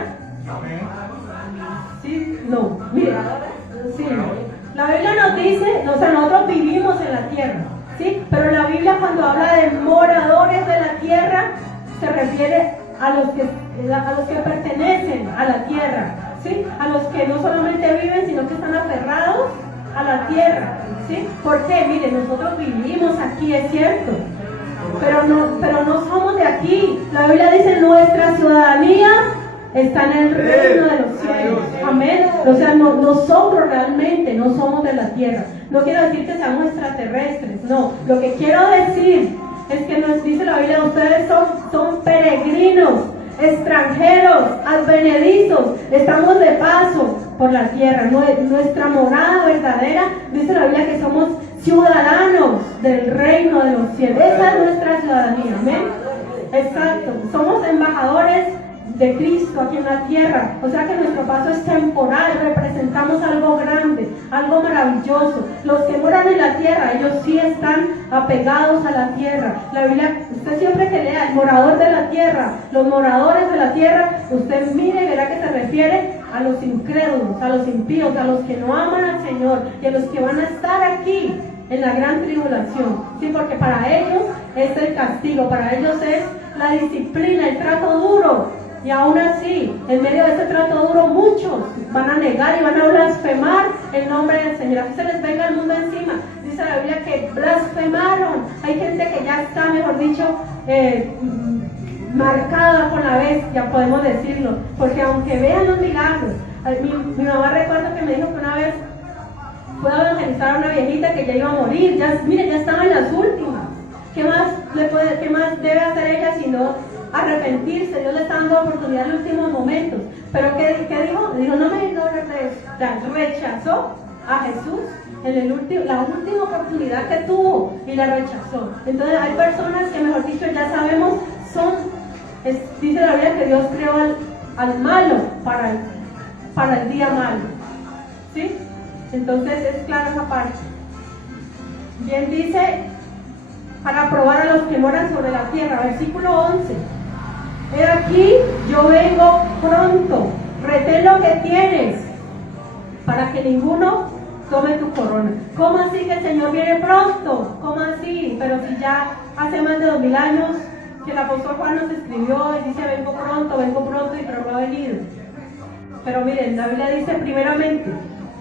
¿Sí? No. Mire, sí. La Biblia nos dice, o sea, nosotros vivimos en la tierra, ¿sí? Pero la Biblia cuando habla de moradores de la tierra, se refiere a los que pertenecen a la tierra, ¿sí? A los que no solamente viven, sino que están aferrados a la tierra, ¿sí? ¿Por qué? Mire, nosotros vivimos aquí, es cierto, pero no somos de aquí. La Biblia dice, nuestra ciudadanía está en el reino de los cielos. Amén. O sea, nosotros realmente no somos de la tierra. No quiero decir que seamos extraterrestres, no. Lo que quiero decir es que nos dice la Biblia, ustedes son peregrinos, extranjeros, advenedizos, estamos de paso por la tierra. Nuestra morada verdadera, dice la Biblia, que somos ciudadanos del reino de los cielos. Esa es nuestra ciudadanía, amén. Exacto, somos embajadores de Cristo aquí en la tierra, o sea que nuestro paso es temporal, representamos algo grande, algo maravilloso. Los que moran en la tierra, ellos sí están apegados a la tierra. La Biblia, usted siempre que lea el morador de la tierra, los moradores de la tierra, usted mire y verá que se refiere a los incrédulos, a los impíos, a los que no aman al Señor y a los que van a estar aquí en la gran tribulación, sí, porque para ellos es el castigo, para ellos es la disciplina, el trato duro. Y aún así, en medio de ese trato duro, muchos van a negar y van a blasfemar el nombre del Señor. Así se les venga el mundo encima. Dice la Biblia que blasfemaron. Hay gente que ya está, mejor dicho, marcada con la bestia, podemos decirlo. Porque aunque vean los milagros, mi mamá recuerdo que me dijo que una vez fue a evangelizar a una viejita que ya iba a morir. Ya estaba en las últimas. ¿Qué más debe hacer ella si no arrepentirse? Dios le está dando oportunidad en los últimos momentos. Pero ¿qué dijo? Dijo, no rechazó a Jesús en la última oportunidad que tuvo y la rechazó. Entonces hay personas que, mejor dicho, ya sabemos, dice la Biblia que Dios creó al malo para el día malo, ¿sí? Entonces es clara esa parte. Bien dice, para probar a los que moran sobre la tierra, versículo 11. He aquí, yo vengo pronto, retén lo que tienes, para que ninguno tome tu corona. ¿Cómo así que el Señor viene pronto? ¿Cómo así? Pero si ya hace más de 2000 años que el apóstol Juan nos escribió y dice, vengo pronto, y pero no ha venido. Pero miren, la Biblia dice primeramente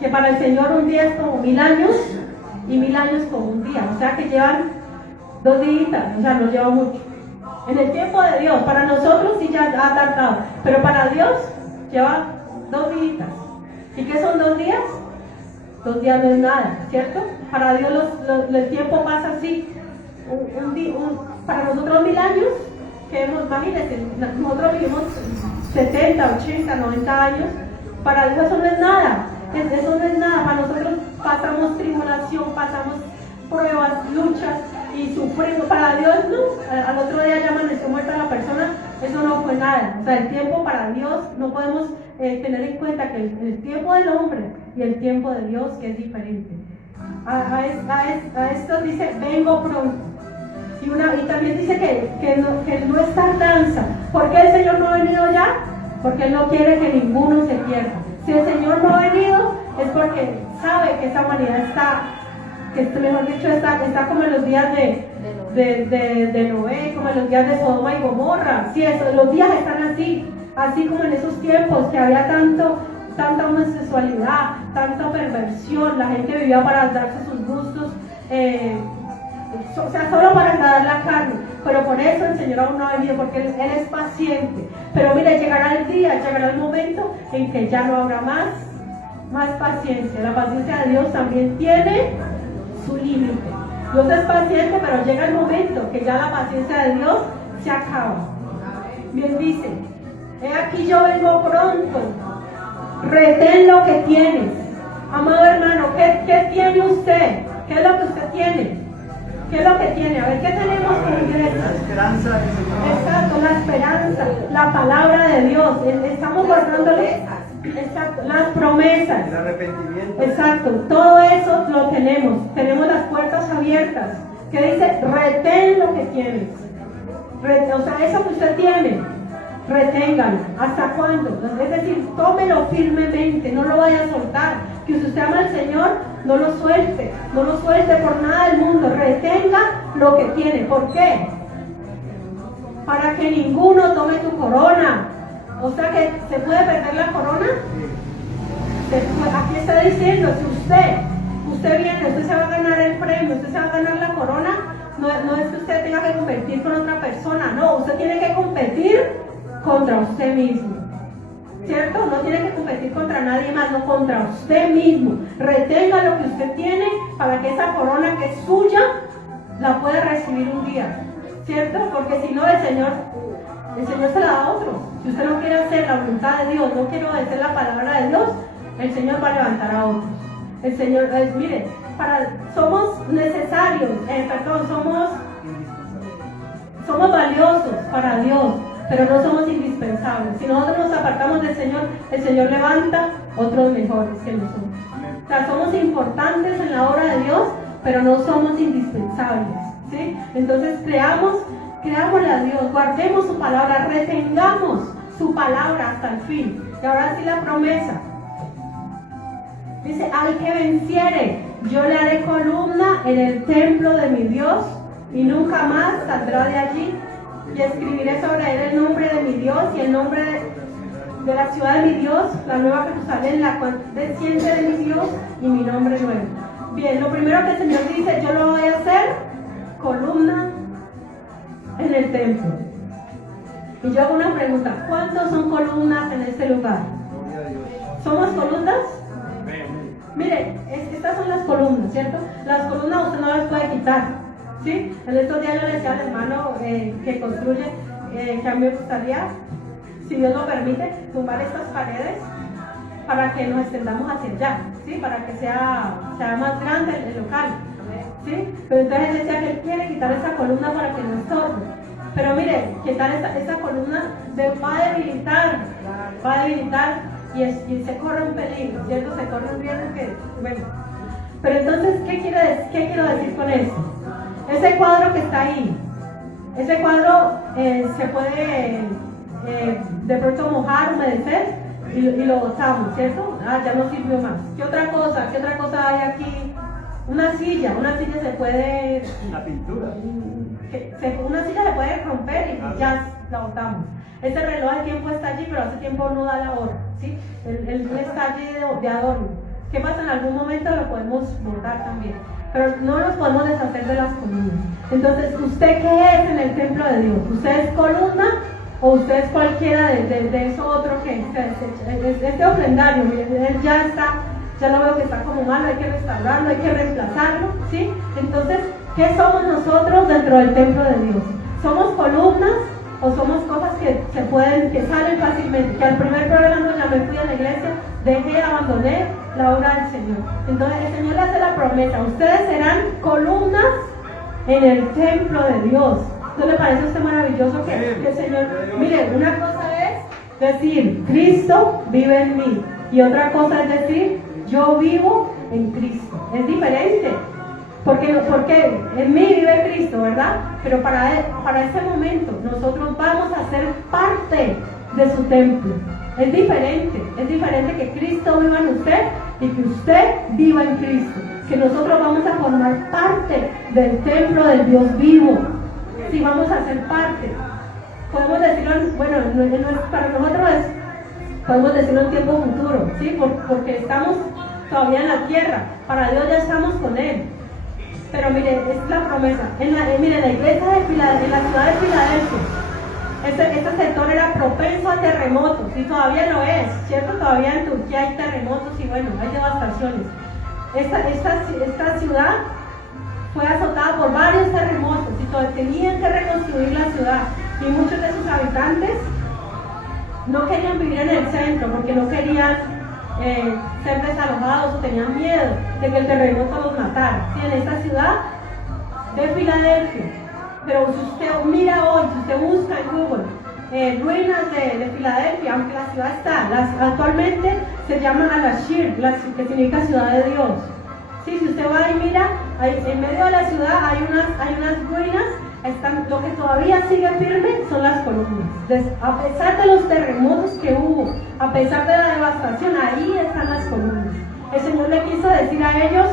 que para el Señor un día es como 1000 años y 1000 años como un día, o sea que llevan 2 días, o sea, no lleva mucho. En el tiempo de Dios, para nosotros sí ya ha tardado, pero para Dios lleva 2 días. ¿Y qué son 2 días? 2 días no es nada, ¿cierto? Para Dios el tiempo pasa así. Para nosotros 1000 años, que imagínense, nosotros vivimos 70, 80, 90 años, para Dios eso no es nada. Eso no es nada, para nosotros pasamos tribulación, pasamos pruebas, luchas y sufrimos. Para Dios no, al otro día ya amaneció muerta la persona, eso no fue nada. O sea, el tiempo para Dios no podemos tener en cuenta que el tiempo del hombre y el tiempo de Dios que es diferente. A esto dice, vengo pronto. Y también dice que no es tardanza. ¿Por qué el Señor no ha venido ya? Porque Él no quiere que ninguno se pierda. Si el Señor no ha venido, es porque sabe que esta humanidad está como en los días de Noé, como en los días de Sodoma y Gomorra. Sí, los días están así como en esos tiempos que había tanta homosexualidad, tanta perversión, la gente vivía para darse sus gustos, solo para agradar la carne. Pero por eso el Señor aún no ha venido, porque Él es paciente. Pero mire, llegará el momento en que ya no habrá más más paciencia. La paciencia de Dios también tiene su límite. Dios es paciente, pero llega el momento que ya la paciencia de Dios se acaba. Bien dice, he aquí yo vengo pronto, retén lo que tienes. Amado hermano, ¿qué tiene usted? ¿Qué es lo que usted tiene? ¿Qué es lo que tiene? A ver, ¿qué tenemos como iglesia? La esperanza del Señor. Exacto, la esperanza, la palabra de Dios. Estamos guardándole, exacto, las promesas. El arrepentimiento. Exacto, todo eso lo tenemos. Tenemos las puertas abiertas. Que dice, retén lo que tienes. O sea, eso que usted tiene, reténgalo. ¿Hasta cuándo? Es decir, tómelo firmemente, no lo vaya a soltar. Que si usted ama al Señor, no lo suelte por nada del mundo. Retenga lo que tiene. ¿Por qué? Para que ninguno tome tu corona. O sea que se puede perder la corona. Aquí está diciendo, si usted viene, usted se va a ganar el premio, usted se va a ganar la corona, no es que usted tenga que competir con otra persona, no, usted tiene que competir contra usted mismo, ¿cierto? No tiene que competir contra nadie más, no, contra usted mismo. Retenga lo que usted tiene para que esa corona que es suya la pueda recibir un día, ¿cierto? Porque si no, el Señor se la da a otros. Si usted no quiere hacer la voluntad de Dios, no quiere obedecer la palabra de Dios, el Señor va a levantar a otros. El Señor, mire, somos necesarios, somos valiosos para Dios, pero no somos indispensables. Si nosotros nos apartamos del Señor, el Señor levanta otros mejores que nosotros. O sea, somos importantes en la obra de Dios, pero no somos indispensables, ¿sí? Entonces creámosle a Dios, guardemos su palabra, retengamos su palabra hasta el fin. Y ahora sí la promesa. Dice, al que venciere, yo le haré columna en el templo de mi Dios y nunca más saldrá de allí. Y escribiré sobre él el nombre de mi Dios y el nombre de la ciudad de mi Dios, la nueva Jerusalén, la cual desciende de mi Dios, y mi nombre nuevo. Bien, lo primero que el Señor dice, yo lo voy a hacer columna en el templo. Y yo hago una pregunta, ¿cuántos son columnas en este lugar? ¿Somos columnas? Mire, estas son las columnas, ¿cierto? Las columnas usted no las puede quitar, ¿sí? En estos días yo le decía al hermano que construye, que a mí me gustaría, si Dios lo permite, tumbar estas paredes para que nos extendamos hacia allá, ¿sí? Para que sea más grande el local, ¿sí? Pero entonces él decía que él quiere quitar esa columna para que no estorbe. Pero mire, quitar esta columna va a debilitar y se corre un peligro, ¿cierto? Se corre un riesgo que, bueno. Pero entonces, ¿qué quiero decir con esto? Ese cuadro que está ahí, ese cuadro se puede de pronto mojar, humedecer y lo botamos, ¿cierto? Ya no sirvió más. ¿Qué otra cosa hay aquí? Una silla se puede... La pintura. Una silla se puede romper y ya la botamos. Este reloj de tiempo está allí, pero hace tiempo no da la hora, ¿sí? Él está allí de adorno. ¿Qué pasa? En algún momento lo podemos botar también, pero no nos podemos deshacer de las columnas. Entonces, ¿usted qué es en el templo de Dios? ¿Usted es columna o usted es cualquiera de eso otro que este ofrendario? Él ya lo veo que está como malo, hay que restaurarlo, hay que reemplazarlo, ¿sí? Entonces, ¿qué somos nosotros dentro del templo de Dios? ¿Somos columnas o somos cosas que salen fácilmente? Que al primer programa ya me fui a la iglesia, abandoné la obra del Señor. Entonces el Señor le hace la promesa, ustedes serán columnas en el templo de Dios. ¿No le parece a usted maravilloso que el Señor, mire, una cosa es decir, Cristo vive en mí, y otra cosa es decir, yo vivo en Cristo? Es diferente. Porque en mí vive Cristo, ¿verdad? Pero para este momento nosotros vamos a ser parte de su templo. Es diferente que Cristo viva en usted y que usted viva en Cristo. Que nosotros vamos a formar parte del templo del Dios vivo. Sí, vamos a ser parte. Podemos decirlo, bueno, para nosotros podemos decirlo en tiempo futuro, ¿sí? Porque estamos todavía en la tierra. Para Dios ya estamos con Él. Pero mire, es la promesa. En la iglesia en la ciudad de Filadelfia, Este sector era propenso a terremotos y todavía lo es, ¿cierto? Todavía en Turquía hay terremotos y bueno, hay devastaciones. Esta ciudad fue azotada por varios terremotos y todavía tenían que reconstruir la ciudad y muchos de sus habitantes no querían vivir en el centro porque no querían ser desalojados o tenían miedo de que el terremoto los matara. ¿Sí? En esta ciudad de Filadelfia. Pero si usted mira hoy, si usted busca en Google ruinas de Filadelfia, aunque la ciudad está, actualmente se llama Al-Ashir, que significa ciudad de Dios. Sí, si usted va y mira, en medio de la ciudad hay unas ruinas, lo que todavía sigue firme son las columnas. A pesar de los terremotos que hubo, a pesar de la devastación, ahí están las columnas. El Señor le quiso decir a ellos,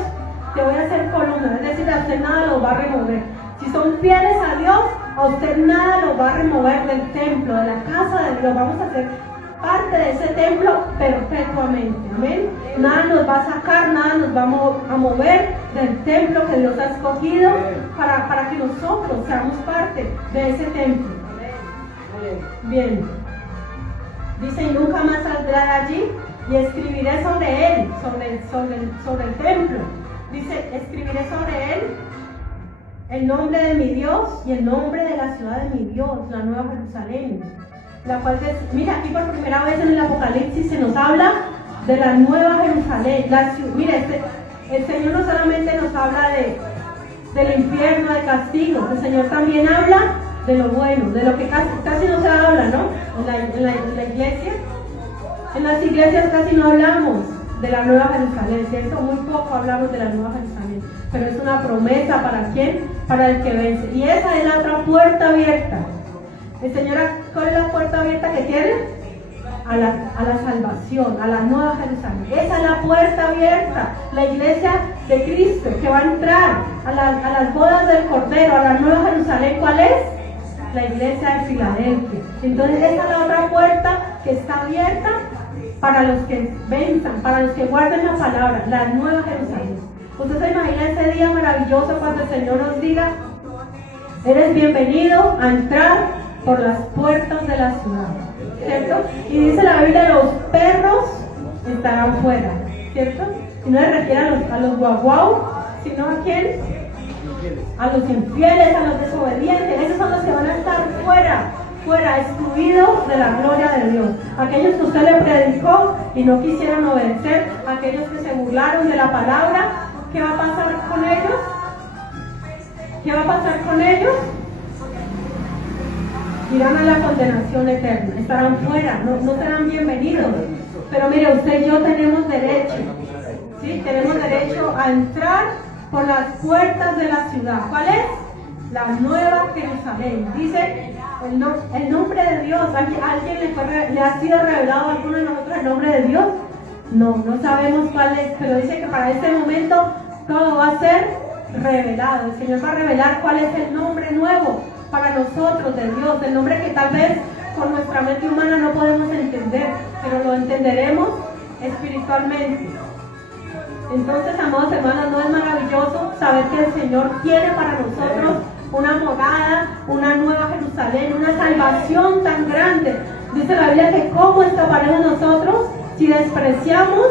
te voy a hacer columnas, es decir, a usted nada los va a remover. Si son fieles a Dios, a usted nada los va a remover del templo, de la casa de Dios. Vamos a hacer parte de ese templo perpetuamente. Amén. Nada nos va a sacar, nada nos va a mover del templo que Dios ha escogido para que nosotros seamos parte de ese templo. Bien. Dice, y nunca más saldrá de allí y escribiré sobre él, sobre el templo. Dice, escribiré sobre él el nombre de mi Dios y el nombre de la ciudad de mi Dios, la Nueva Jerusalén, la cual, mira, aquí por primera vez en el Apocalipsis se nos habla de la Nueva Jerusalén. Mira, el Señor no solamente nos habla del infierno, de castigo, el Señor también habla de lo bueno, de lo que casi no se habla, ¿no? En la iglesia, en las iglesias casi no hablamos de la Nueva Jerusalén, ¿cierto? Muy poco hablamos de la Nueva Jerusalén, pero es una promesa ¿para quién? Para el que vence. Y esa es la otra puerta abierta. El Señor, ¿cuál es la puerta abierta que tiene? A la salvación, a la Nueva Jerusalén. Esa es la puerta abierta, la iglesia de Cristo que va a entrar a las bodas del Cordero, a la Nueva Jerusalén. ¿Cuál es? La iglesia de Filadelfia. Entonces esa es la otra puerta que está abierta para los que venzan, para los que guarden la palabra, la Nueva Jerusalén. Usted se imagina ese día maravilloso cuando el Señor nos diga, eres bienvenido a entrar por las puertas de la ciudad, ¿cierto? Y dice la Biblia, los perros estarán fuera, ¿cierto? Y no se refiere a los guaguau, sino a quién? A los infieles, a los desobedientes. Esos son los que van a estar fuera, excluidos de la gloria de Dios. Aquellos que usted le predicó y no quisieron obedecer, aquellos que se burlaron de la palabra, ¿qué va a pasar con ellos? ¿Qué va a pasar con ellos? Irán a la condenación eterna, estarán fuera, no serán bienvenidos. Pero mire, usted y yo tenemos derecho, ¿sí? Tenemos derecho a entrar por las puertas de la ciudad. ¿Cuál es? La Nueva Jerusalén. Dice el nombre de Dios. ¿Alguien le ha sido revelado a alguno de nosotros el nombre de Dios? No sabemos cuál es, pero dice que para este momento todo va a ser revelado. El Señor va a revelar cuál es el nombre nuevo para nosotros de Dios, el nombre que tal vez con nuestra mente humana no podemos entender, pero lo entenderemos espiritualmente. Entonces, amados hermanos, ¿no es maravilloso saber que el Señor quiere para nosotros una morada, una nueva Jerusalén, una salvación tan grande? Dice la Biblia que cómo escaparemos nosotros si despreciamos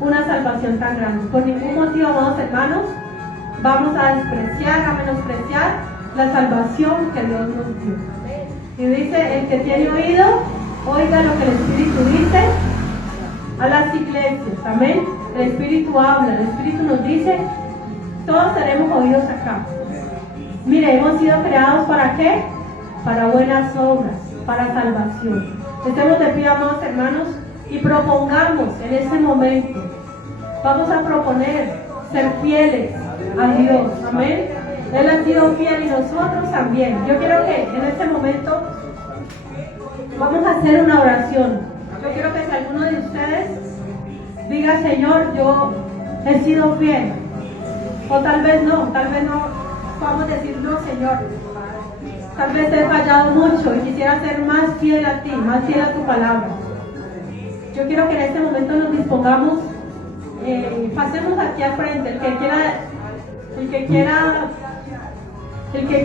una salvación tan grande. Por ningún motivo, amados hermanos, vamos a despreciar, a menospreciar la salvación que Dios nos dio. Y dice, el que tiene oído, oiga lo que el Espíritu dice a las iglesias. Amén. El Espíritu habla, el Espíritu nos dice, todos tenemos oídos acá. Mire, hemos sido creados ¿para qué? Para buenas obras, para salvación. Estemos de pie, amados hermanos, y propongamos en este momento, vamos a proponer ser fieles a Dios. Amén. Él ha sido fiel y nosotros también. Yo quiero que en este momento vamos a hacer una oración. Yo quiero que si alguno de ustedes diga, Señor, yo he sido fiel, o tal vez no vamos a decir, no, Señor, tal vez he fallado mucho y quisiera ser más fiel a ti, más fiel a tu palabra. Yo quiero que en este momento nos dispongamos, pasemos aquí al frente, el que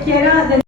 quiera